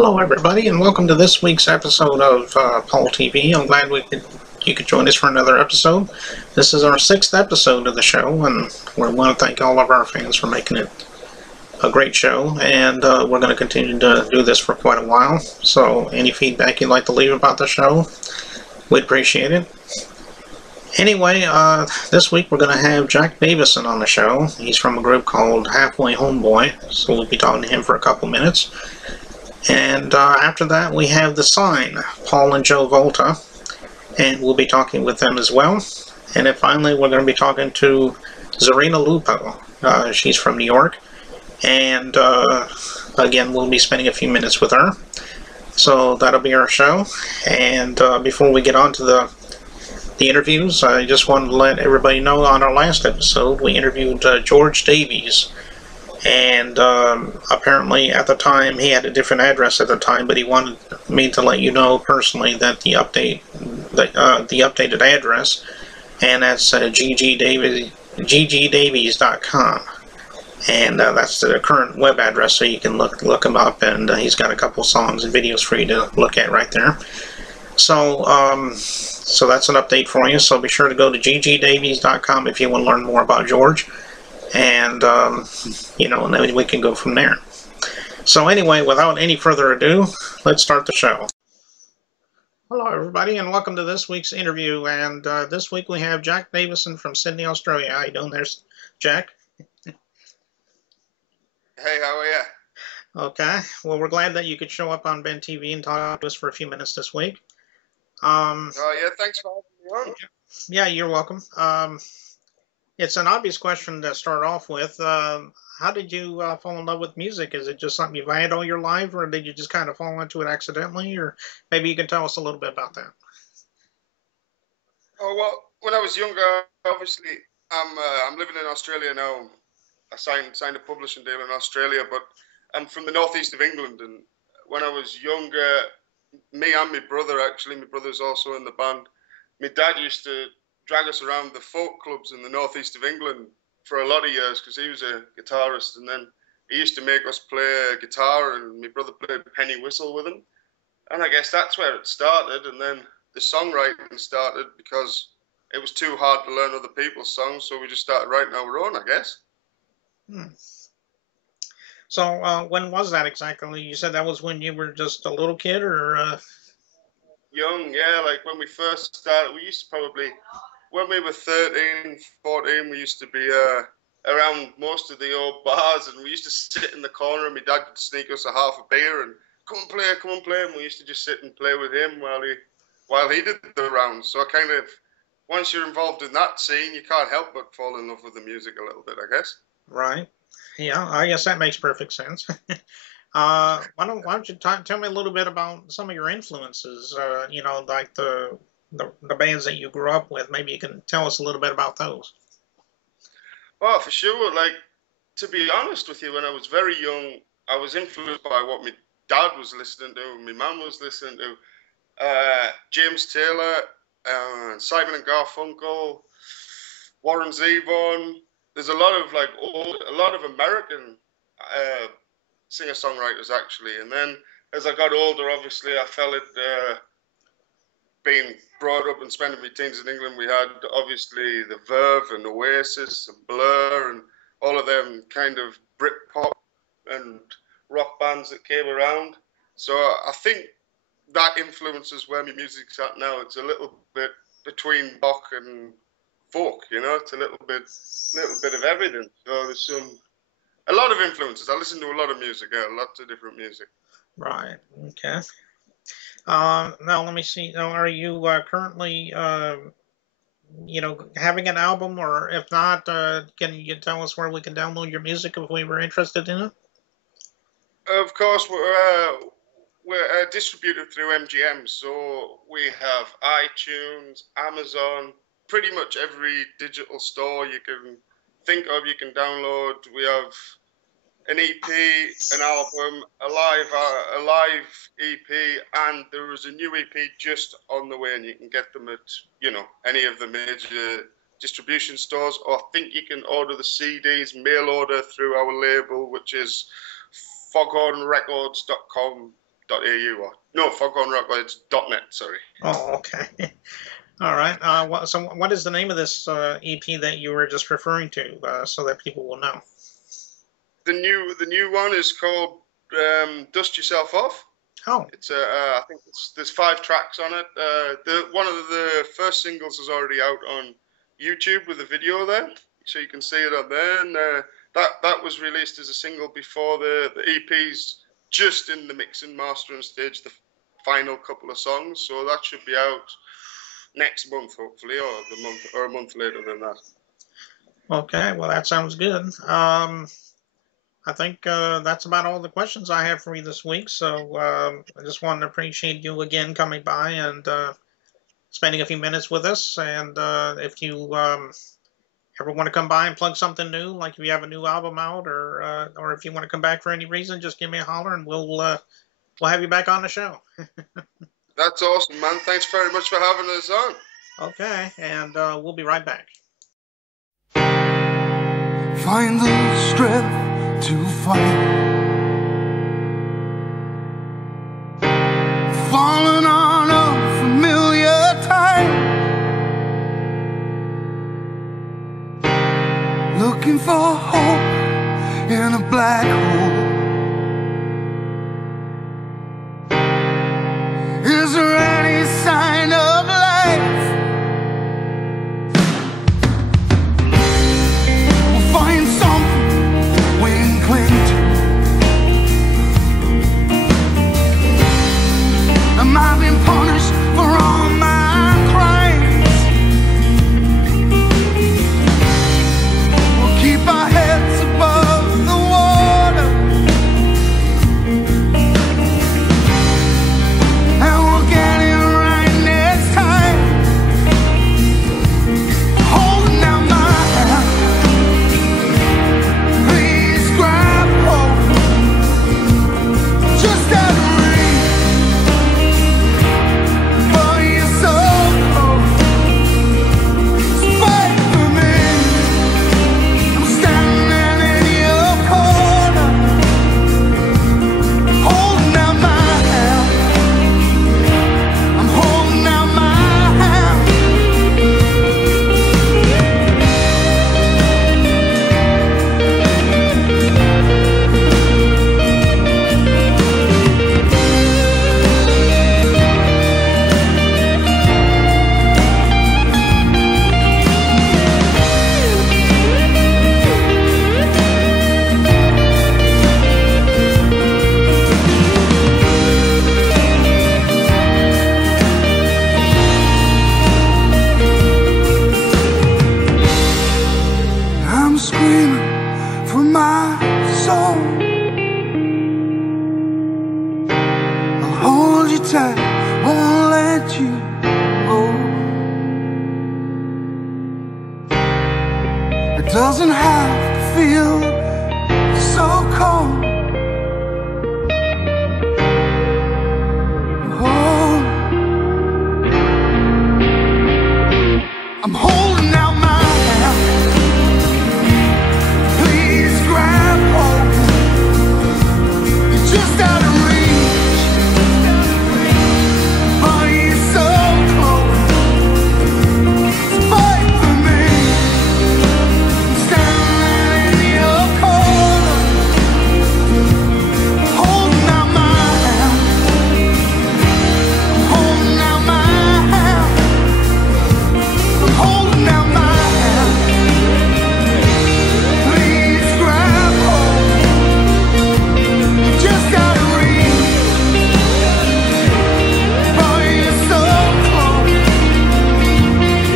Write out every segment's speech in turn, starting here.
Hello, everybody, and welcome to this week's episode of Paul TV. I'm glad you could join us for another episode. This is our sixth episode of the show, and we want to thank all of our fans for making it a great show. And we're going to continue to do this for quite a while. So, any feedback you'd like to leave about the show, we'd appreciate it. Anyway, this week we're going to have Jack Davison on the show. He's from a group called Halfway Homeboy, so we'll be talking to him for a couple minutes. And after that, we have The Sign, Paul and Joe Volta, and we'll be talking with them as well. And then finally, we're going to be talking to Zarina Lupo. She's from New York, and again, we'll be spending a few minutes with her. So that'll be our show. And before we get on to the interviews, I just wanted to let everybody know on our last episode, we interviewed George Davies. And apparently at the time he had a different address at the time, but he wanted me to let you know personally that the updated address, and that's ggdavies.com, and that's the current web address, so you can look him up, and he's got a couple songs and videos for you to look at right there. So so that's an update for you. So be sure to go to ggdavies.com if you want to learn more about George. And, and then we can go from there. So anyway, without any further ado, let's start the show. Hello, everybody, and welcome to this week's interview. And this week we have Jack Davison from Sydney, Australia. How you doing there, Jack? Hey, how are you? Okay. Well, we're glad that you could show up on Ben TV and talk to us for a few minutes this week. Oh, yeah, thanks for having me on. Yeah, you're welcome. It's an obvious question to start off with. How did you fall in love with music? Is it just something you've had all your life, or did you just kind of fall into it accidentally? Or maybe you can tell us a little bit about that. Oh, well, when I was younger, obviously, I'm living in Australia now. I signed a publishing deal in Australia, but I'm from the northeast of England. And when I was younger, me and my brother's also in the band. My dad used to drag us around the folk clubs in the northeast of England for a lot of years because he was a guitarist, and then he used to make us play guitar, and my brother played penny whistle with him, and I guess that's where it started. And then the songwriting started because it was too hard to learn other people's songs, so we just started writing our own, I guess. So when was that exactly? You said that was when you were just a little kid, or young? Yeah, like when we first started, we used to probably, when we were 13, 14, we used to be around most of the old bars, and we used to sit in the corner, and my dad would sneak us a half a beer and come and play, and we used to just sit and play with him while he did the rounds. So I kind of, once you're involved in that scene, you can't help but fall in love with the music a little bit, I guess. Right. Yeah, I guess that makes perfect sense. Why don't you tell me a little bit about some of your influences? Like the bands that you grew up with. Maybe you can tell us a little bit about those. Oh, for sure. Like, to be honest with you, when I was very young, I was influenced by what my dad was listening to, and my mum was listening to. James Taylor, Simon and Garfunkel, Warren Zevon. There's a lot of American singer-songwriters actually. And then as I got older, obviously I fell at being brought up and spending my teens in England. We had obviously the Verve and Oasis and Blur and all of them kind of Britpop and rock bands that came around. So I think that influences where my music's at now. It's a little bit between rock and folk, it's a little bit of everything. So there's a lot of influences. I listen to a lot of music, lots of different music. Right. Okay. Now let me see. Now, are you currently, having an album, or if not, can you tell us where we can download your music if we were interested in it? Of course, we're distributed through MGM, so we have iTunes, Amazon, pretty much every digital store you can think of, you can download. We have an EP, an album, a live EP, and there is a new EP just on the way, and you can get them at any of the major distribution stores, or I think you can order the CDs mail order through our label, which is foghornrecords.com. or no, Foghorn Records .net. Sorry. Oh, okay. All right. So what is the name of this EP that you were just referring to, so that people will know? The new one is called Dust Yourself Off. Oh. It's I think there's 5 tracks on it. One of the first singles is already out on YouTube with a video there, so you can see it on there. And that was released as a single before the EP's just in the mix and mastering stage, the final couple of songs. So that should be out next month, hopefully, or a month later than that. Okay, well that sounds good. I think that's about all the questions I have for you this week. So I just wanted to appreciate you again coming by and spending a few minutes with us. And if you ever want to come by and plug something new, like if you have a new album out, or if you want to come back for any reason, just give me a holler and we'll have you back on the show. That's awesome, man. Thanks very much for having us on. Okay, and we'll be right back. Find the strength to fight, falling on a familiar time, looking for hope in a black hole. Is there any sign of life? We'll find something we can cling to. Am I being punished for all my crimes? We'll keep our heads above the water, and we'll get it right next time. Holding out my hand, please grab hold. Just out of reach, but you're so close. So fight for me. I'm standing in your corner, holding out my hand. I'm holding out my hand. I'm screaming for my soul. I'll hold you tight, won't let you go. It doesn't have to feel so cold. Oh, I'm holding out my hand. Please grab hold. You're just out of reach, but you're so close. So fight for me. I'm standing in your corner, holding out my hand. I'm holding out my hand. I'm holding out my hand. Please grab hold. You just gotta reach, but you're so close.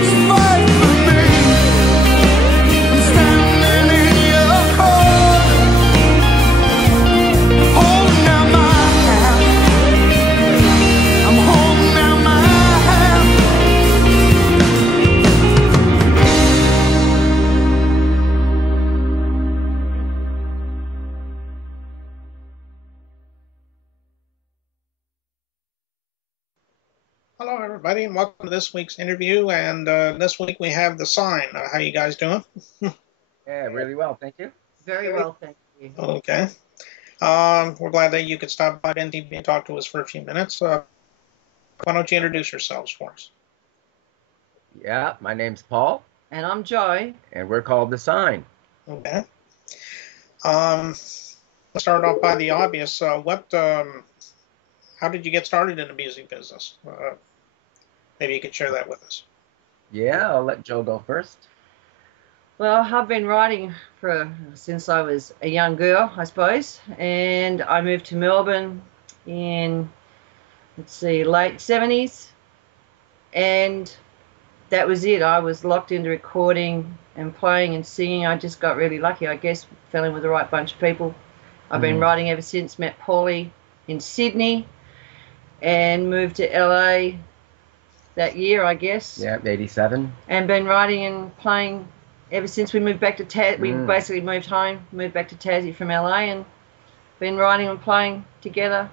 So fight for me. I'm standing in your corner, holding out my hand. I'm holding out my hand. Hello, everybody, and welcome to this week's interview. And this week we have The Sign. How you guys doing? Yeah, really well, thank you. Very well, thank you. Okay. We're glad that you could stop by NTV and talk to us for a few minutes. Why don't you introduce yourselves for us? Yeah, my name's Paul, And I'm Joy. and we're called The Sign. Okay. Let's start off by the obvious. How did you get started in the music business? Maybe you could share that with us. Yeah, I'll let Joe go first. Well, I've been writing since I was a young girl, I suppose, and I moved to Melbourne in, late 70s, and that was it. I was locked into recording and playing and singing. I just got really lucky, I guess, fell in with the right bunch of people. I've been writing ever since, met Paulie in Sydney, and moved to LA that year, I guess. Yeah, 87. And been writing and playing ever since we moved back to Tassie. We basically moved back to Tassie from LA, and been writing and playing together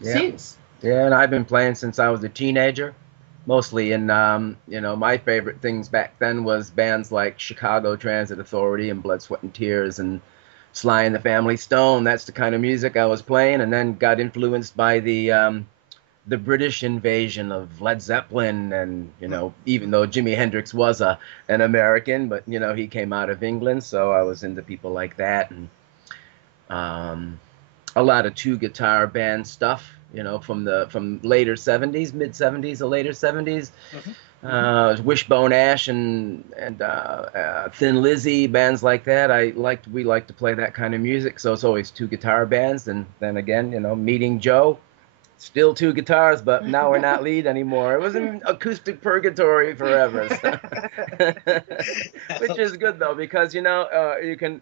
since. Yeah, and I've been playing since I was a teenager, mostly in, my favorite things back then was bands like Chicago Transit Authority and Blood, Sweat and Tears and Sly and the Family Stone. That's the kind of music I was playing, and then got influenced by the British invasion of Led Zeppelin, and even though Jimi Hendrix was an American, but he came out of England, so I was into people like that, and a lot of two guitar band stuff, from later 70s, mid 70s to later 70s. Wishbone Ash and Thin Lizzy, bands like that. We like to play that kind of music, so it's always two guitar bands. And then again, meeting Joe, still two guitars, but now we're not lead anymore. It was an acoustic purgatory forever, which is good though, because you can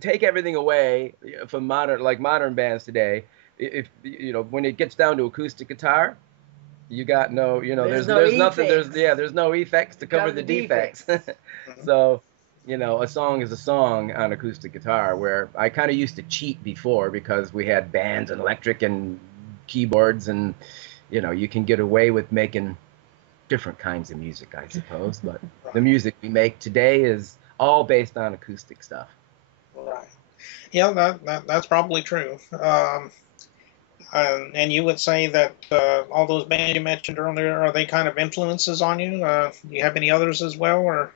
take everything away from modern bands today. If when it gets down to acoustic guitar, you got there's nothing, there's no effects to cover the defects. So a song is a song on acoustic guitar, where I kind of used to cheat before because we had bands and electric and keyboards, and you can get away with making different kinds of music, I suppose, but the music we make today is all based on acoustic stuff. Right. Yeah, that's probably true. And you would say that all those bands you mentioned earlier, are they kind of influences on you? Do you have any others as well, or?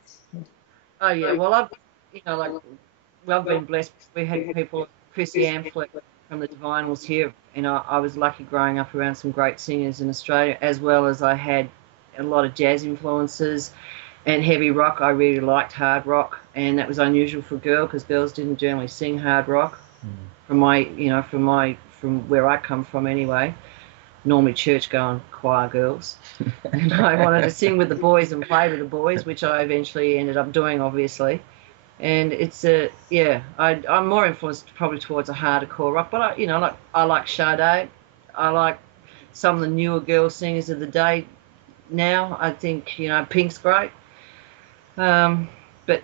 Oh yeah, well I've been blessed. We had people, Chrissy Amphlett from the Divine was here. I was lucky growing up around some great singers in Australia, as well as I had a lot of jazz influences and heavy rock. I really liked hard rock, and that was unusual for a girl because girls didn't generally sing hard rock. From where I come from anyway, normally church-going choir girls. And I wanted to sing with the boys and play with the boys, which I eventually ended up doing, obviously. And it's I'm more influenced probably towards a harder core rock, but I like Sade. I like some of the newer girl singers of the day now. I think Pink's great, but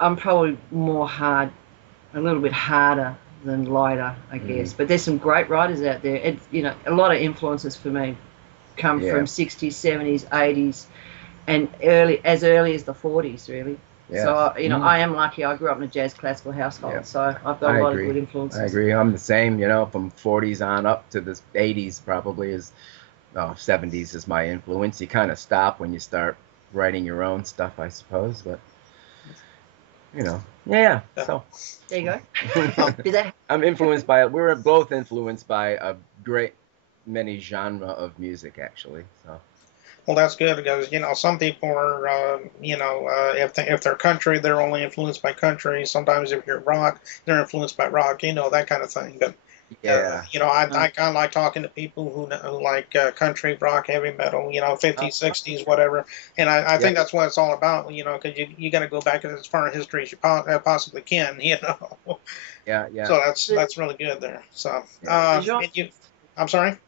I'm probably a little bit harder than lighter, I guess. But there's some great writers out there. It's a lot of influences for me come from 60s, 70s, 80s, and as early as the 40s, really. Yeah. So I am lucky. I grew up in a jazz classical household, so I've got a lot of good influences. I agree. I'm the same. From 40s on up to the 80s, probably 70s is my influence. You kind of stop when you start writing your own stuff, I suppose, but. Yeah. So there you go. I'm influenced by it. We're both influenced by a great many genre of music, actually. So. Well, that's good because some people are if they're country, they're only influenced by country. Sometimes if you're rock, they're influenced by rock. That kind of thing. But I kind of like talking to people who like country, rock, heavy metal, 50s, 60s, whatever. And I think that's what it's all about, because you got to go back as far in history as you possibly can, Yeah. So that's really good there. So, I'm sorry?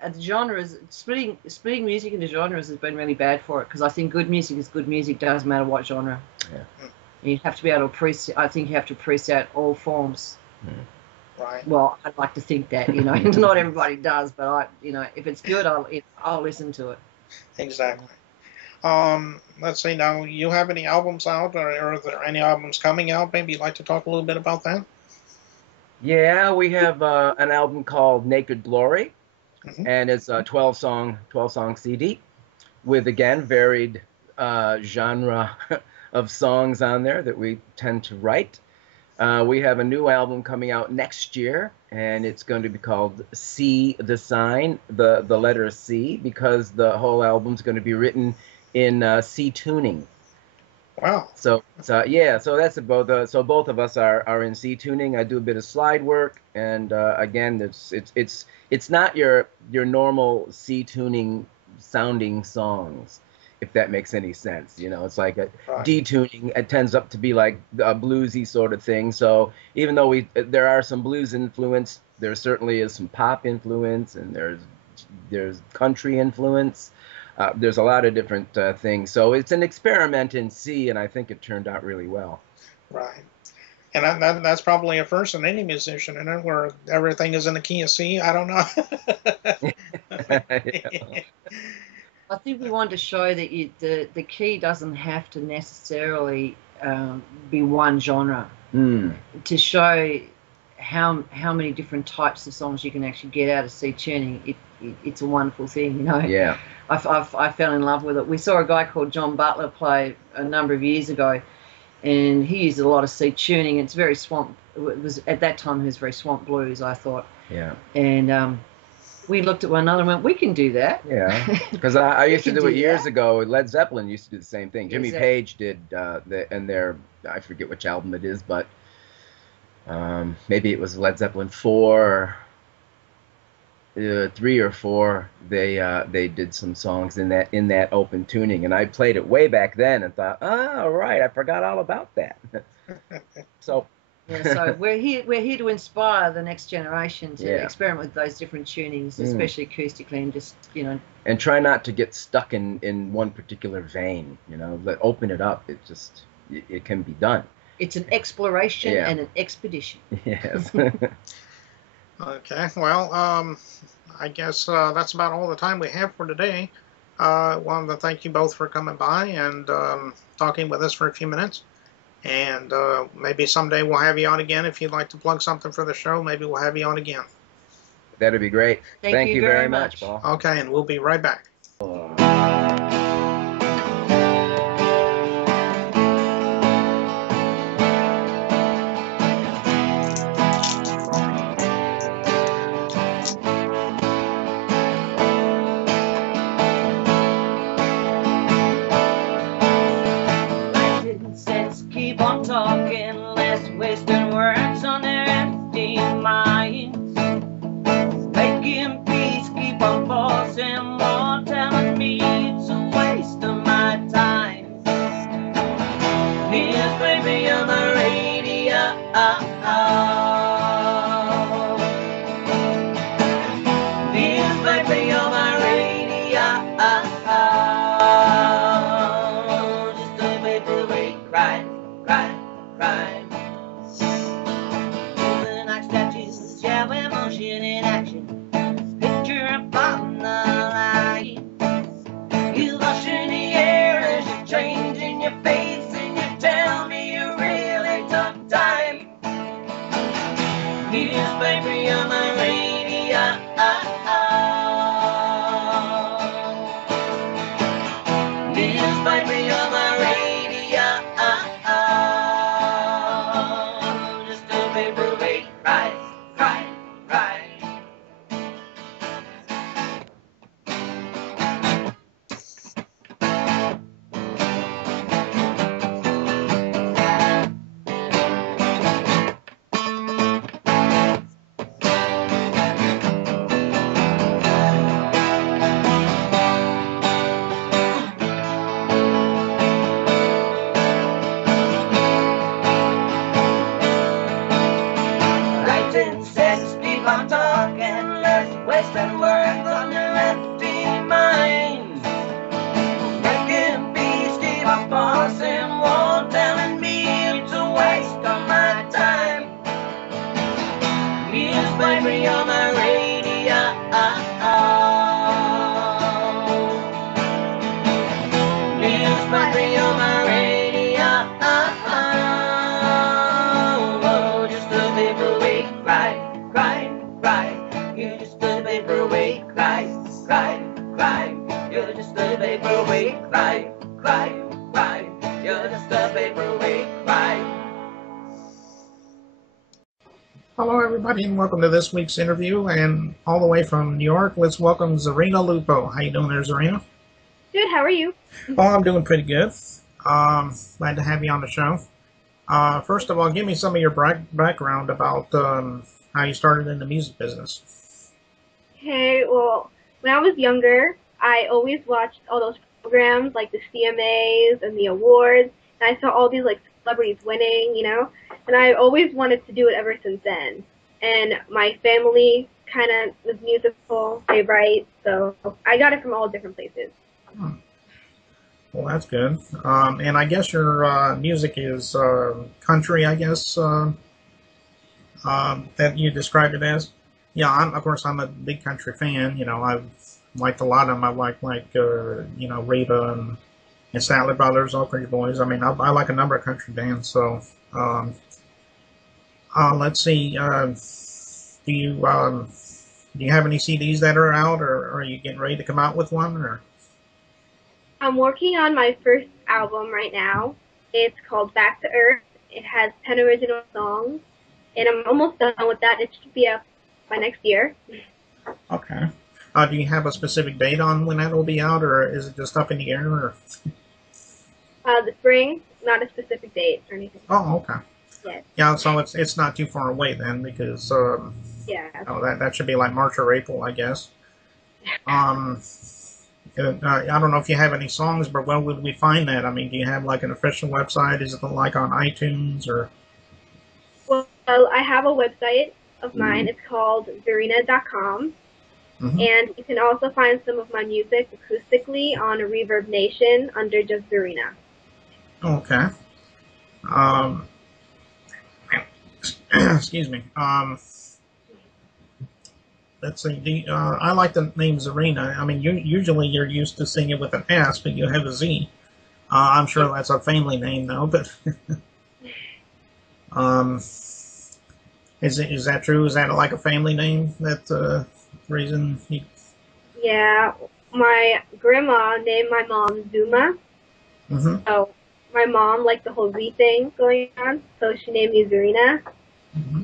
The genres, splitting music into genres has been really bad for it, because I think good music is good music, doesn't matter what genre. Yeah. And you have to be able to appreciate all forms. Right. Well, I'd like to think that, not everybody does, but if it's good, I'll listen to it. Exactly. Let's see now, you have any albums out, or are there any albums coming out? Maybe you'd like to talk a little bit about that? Yeah, we have an album called Naked Glory, Mhm. and it's a 12 song CD with again varied genre of songs on there that we tend to write. We have a new album coming out next year, and it's going to be called See the Sign, the letter C, because the whole album's going to be written in C tuning. Wow. So yeah, so that's about so both of us are in C tuning. I do a bit of slide work, and again, it's not your normal C tuning sounding songs, if that makes any sense. You know, it's like a Right. D tuning. It tends up to be like a bluesy sort of thing. So even though there are some blues influence, there certainly is some pop influence, and there's country influence. There's a lot of different things. So it's an experiment in C, and I think it turned out really well. Right. And that's probably a first in any musician, isn't it? Where everything is in the key of C. I don't know. I think we want to show that the key doesn't have to necessarily be one genre. Hmm. To show how many different types of songs you can actually get out of C tuning, it's a wonderful thing, you know. Yeah. I fell in love with it. We saw a guy called John Butler play a number of years ago, and he used a lot of C tuning. It's very swamp. It was at that time. It was very swamp blues, I thought. Yeah. And we looked at one another and went, "We can do that." Yeah. Because I used to can do it do years that. ago. Led Zeppelin used to do the same thing. Jimmy Exactly. Page did their I forget which album it is, but maybe it was Led Zeppelin 4. 3 or 4, they did some songs in that open tuning, and I played it way back then and thought, all right, I forgot all about that. So Yeah, so we're here to inspire the next generation to Yeah. experiment with those different tunings, especially acoustically, and just and try not to get stuck in one particular vein. You know, open it up. It can be done. it's an exploration Yeah. and an expedition. Yes. Okay. Well, I guess that's about all the time we have for today. Wanted to thank you both for coming by and talking with us for a few minutes. And maybe someday we'll have you on again if you'd like to plug something for the show. Maybe we'll have you on again. That'd be great. Thank you very very much, much. Paul. Okay, and we'll be right back. Sense, keep on talking, less wasting words on their empty minds. Making peace, keep on forcing more, telling me it's a waste of my time. Here's baby on the radio. Here's baby on my radio. Just a vaporwave cry, cry, cry. Like statues, show emotion in action. Picture upon the light. You lush in the air as you're changing your face, and you tell me you really took time. Here's baby on my radio. Here's baby on my radio. Just a vaporwave cry, cry, cry. Writing sex, keep on talking, less wasting words on their empty minds. Making peace, keep on forcing war, telling me it's a waste of my time. Here's baby on my radio. Here's baby on my radio. Oh, just a vaporwave cry. everybody, and welcome to this week's interview. And all the way from New York, let's welcome Zarina Lupo. How you doing there, Zarina? Good, how are you? Oh, I'm doing pretty good. Glad to have you on the show. First of all, give me some of your background about how you started in the music business. Okay, well, when I was younger, I always watched all those programs like the CMAs and the awards, and I saw all these like celebrities winning, you know, and I always wanted to do it ever since then. And my family kind of was musical, they write, so I got it from all different places. Well, that's good. And I guess your music is country, I guess, that you described it as. Yeah, of course, I'm a big country fan. You know, I've liked a lot of them. I like you know, Reba and Statler Brothers, Oak Ridge Boys. I mean, I like a number of country bands. So, let's see. Do you have any CDs that are out, or are you getting ready to come out with one? Or I'm working on my first album right now. It's called Back to Earth. It has 10 original songs, and I'm almost done with that. It should be up by next year. okay. Do you have a specific date on when that will be out, or is it just up in the air? Or? The spring, not a specific date or anything. Oh, okay. Yes. Yeah, so it's not too far away then, because Yeah. oh, that should be like March or April, I guess. I don't know if you have any songs, but where would we find that? I mean, do you have like an official website? Is it like on iTunes or? Well, I have a website of mine. It's called Zarina.com. Mhm. And you can also find some of my music acoustically on Reverb Nation under just Zarina. Okay. Excuse me. Let's see. I like the name Zarina. I mean, usually you're used to singing with an S, but you have a Z. I'm sure that's a family name, though. But is that true? Is that like a family name? That reason? Yeah, my grandma named my mom Zuma. Mm-hmm. So my mom liked the whole Z thing going on, so she named me Zarina. Mm-hmm.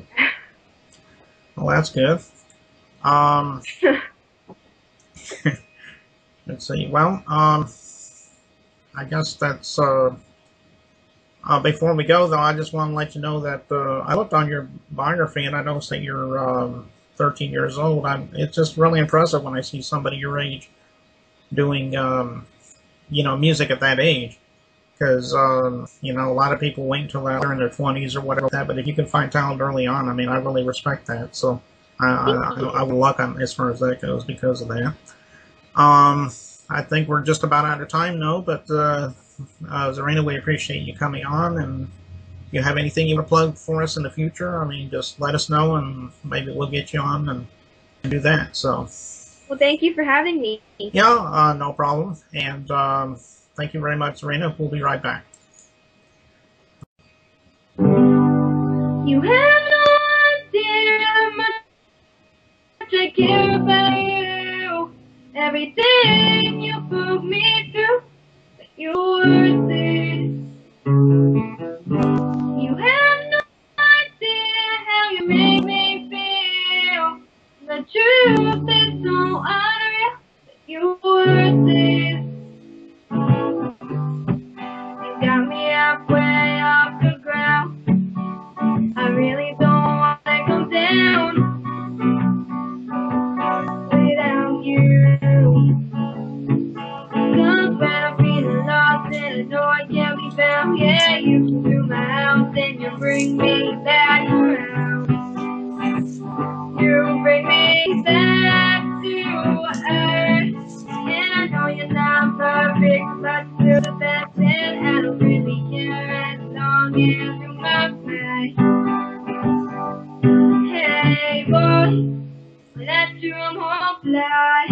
Well, that's good. Let's see. Well, I guess that's. Before we go, though, I just want to let you know that I looked on your biography and I noticed that you're 13 years old. It's just really impressive when I see somebody your age doing, you know, music at that age. Because, you know, a lot of people wait until they're in their 20s or whatever like that. But if you can find talent early on, I mean, I really respect that. So I would luck on as far as that goes because of that. I think we're just about out of time, no, but Zarina, we appreciate you coming on, and if you have anything you want to plug for us in the future, I mean, just let us know, and maybe we'll get you on and do that. So, Well, thank you for having me. yeah, no problem, and thank you very much, Zarina. We'll be right back. You have no idea how much I care about you. Everything you put me through, but you're worth it. You have no idea how you make me feel. The truth is so unreal, but you're worth it. You got me halfway off the ground. I really don't want to come down without you. 'Cause when I'm feeling lost and I know I can't be found, yeah, you come through my house and you bring me back around. You bring me back to earth, and I know you're not perfect, but you're the best, and I don't really care as long as you're my friend. Hey boy, let your home fly.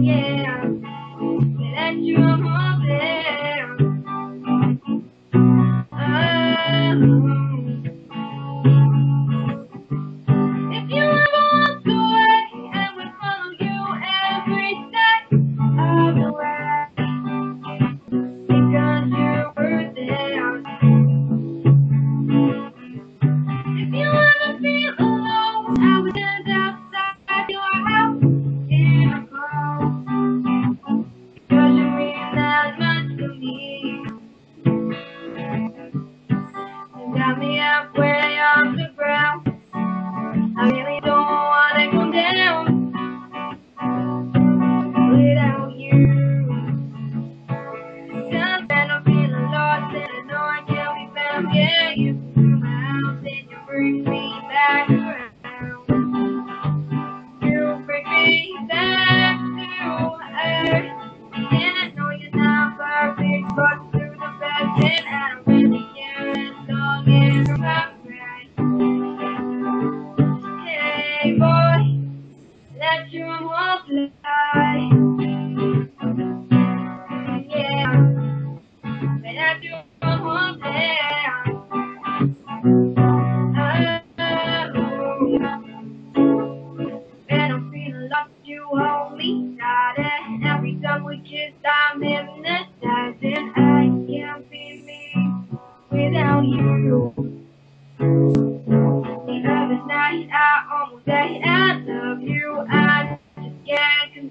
Yeah, let your home fly. If you ever walk away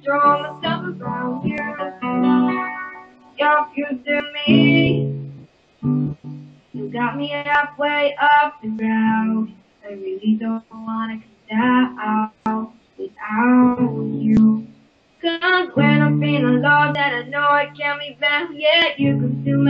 control myself around you. You're good to me. You got me halfway up the ground. I really don't wanna come down without you. 'Cause when I'm feeling low, then I know it can't be found. Yeah, you consume